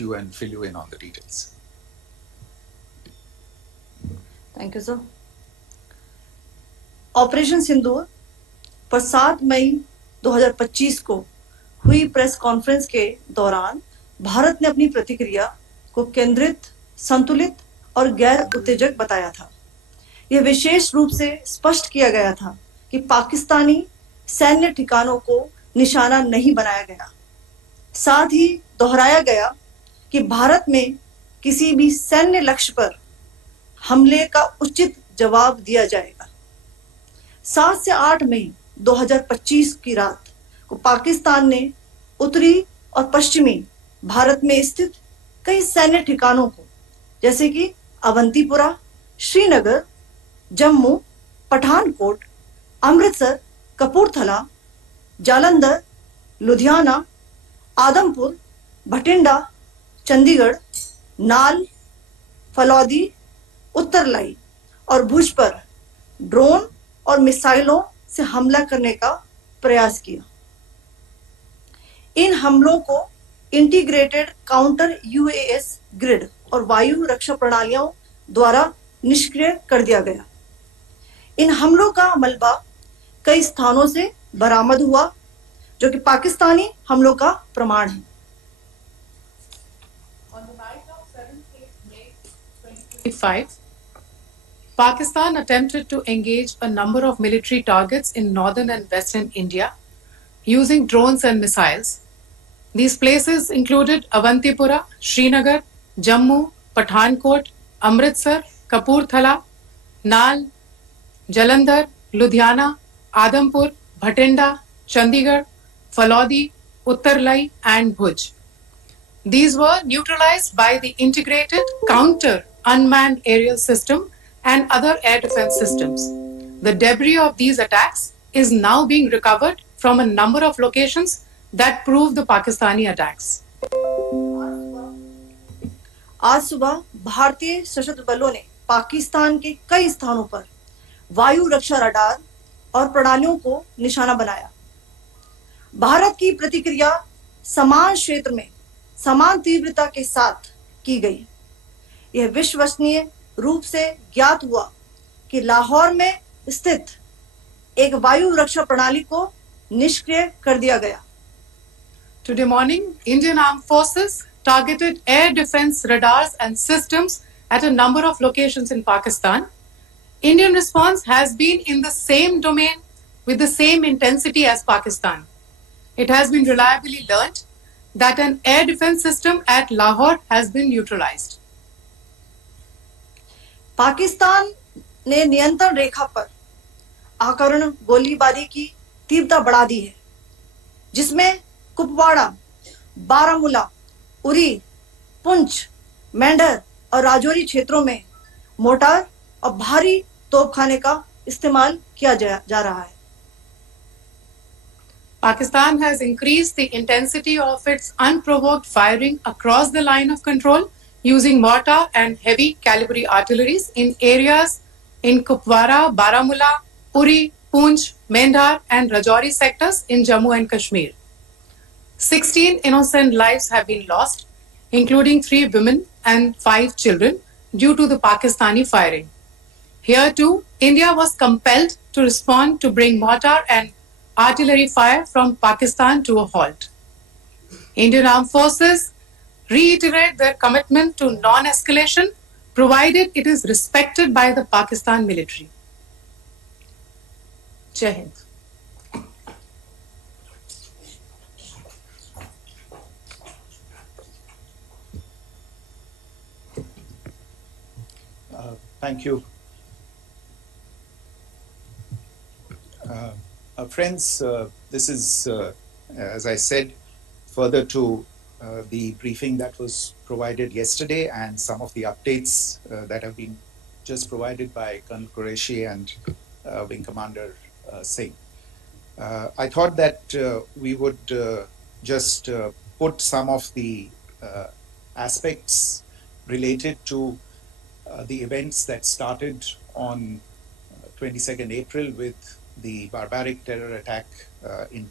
you and fill you in on the details. Thank you, sir. Operation Sindoor पर 7 मई 2025 को हुई press conference के दौरान भारत ने अपनी प्रतिक्रिया को केंद्रित, संतुलित और गैर उत्तेजक बताया था। यह विशेष रूप से स्पष्ट किया गया था कि पाकिस्तानी सैन्य ठिकानों को निशाना नहीं बनाया गया। साथ ही दोहराया गया कि भारत में किसी भी सैन्य लक्ष्य पर हमले का उचित जवाब दिया जाएगा। 7 से 8 मई 2025 की रात को पाकिस्तान ने उत्तरी और पश्चिमी भारत में स्थित कई सैन्य ठिकानों को, जैसे कि अवंतीपुरा, श्रीनगर, जम्मू, पठानकोट, अमृतसर, कपूरथला, जालंधर, लुधियाना, आदमपुर, भटिंडा, चंडीगढ़, नाल, फलौदी, उत्तरलाई और भुज पर ड्रोन और मिसाइलों से हमला करने का प्रयास किया। इन हमलों को इंटीग्रेटेड काउंटर यूएस ग्रिड और वायु रक्षा प्रणालियों द्वारा निष्क्रिय कर दिया गया। इन हमलों का मलबा कई स्थानों से बरामद हुआ, जो कि पाकिस्तानी हमलों का प्रमाण है। On the night of 7th May 2025, Pakistan attempted to engage a number of military targets in northern and western India using drones and missiles. These places included Avantipura, Srinagar, Jammu, Pathankot, Amritsar, Kapurthala, Nal, Jalandhar, Ludhiana, Adampur, Bhatinda, Chandigarh, Falodi, Uttarlai, and Bhuj. These were neutralized by the integrated counter unmanned aerial system and other air defense systems. The debris of these attacks is now being recovered from a number of locations that prove the Pakistani attacks. आज सुबह भारतीय सशस्त्र बलों ने पाकिस्तान के कई स्थानों पर वायु रक्षा रडार और प्रणालियों को निशाना बनाया। भारत की प्रतिक्रिया समान क्षेत्र में समान तीव्रता के साथ की गई। यह विश्वसनीय रूप से ज्ञात हुआ कि लाहौर में स्थित एक वायु रक्षा प्रणाली को निष्क्रिय कर दिया गया। Today morning, Indian Armed Forces targeted air defense radars and systems at a number of locations in Pakistan. Indian response has been in the same domain with the same intensity as Pakistan. It has been reliably learnt that an air defense system at Lahore has been neutralized. Pakistan ने नियंत्रण रेखा पर आकरण गोलीबारी की तीव्रता बढ़ा दी है, जिसमें कुपवाड़ा, बारामूला, उरी, पुंछ, मेंढर और राजौरी क्षेत्रों में मोर्टार और भारी तोपखाने का इस्तेमाल किया जा रहा है। Pakistan has increased the intensity of its unprovoked firing across the line of control using mortar and heavy caliber artilleries in areas in Kupwara, Baramulla, Uri, Poonch, Mendhar and Rajouri sectors in Jammu and Kashmir. 16 innocent lives have been lost, including 3 women and 5 children, due to the Pakistani firing. Here too, India was compelled to respond to bring mortar and artillery fire from Pakistan to a halt. Indian Armed Forces reiterate their commitment to non-escalation, provided it is respected by the Pakistan military. Jai Hind. Thank you. Friends, this is, as I said, further to the briefing that was provided yesterday and some of the updates that have been just provided by Colonel Qureshi and Wing Commander Singh. I thought that we would just put some of the aspects related to the events that started on 22nd April with the barbaric terror attack in